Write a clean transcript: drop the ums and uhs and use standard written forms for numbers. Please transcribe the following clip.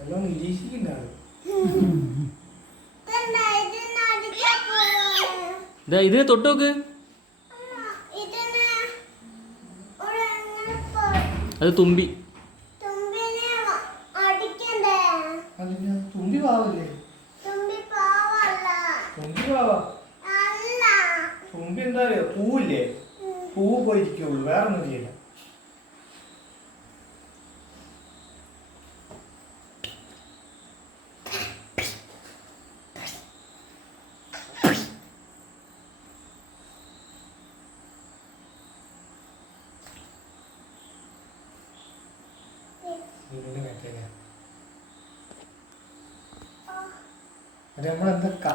എല്ലാം നിരീക്ഷിക്കുന്നുണ്ട്. ഇതിനെ തൊട്ടോക്ക്. അത് തുമ്പി. തുമ്പി പാവല്ലേ? തുമ്പി പാവാ. തുമ്പി എന്താ അറിയോ, പൂവില്ലേ, പൂവ് പോയിരിക്കുള്ളൂ, വേറെ ഒന്നും ചെയ്യില്ല. നമ്മളെന്തൊക്കെ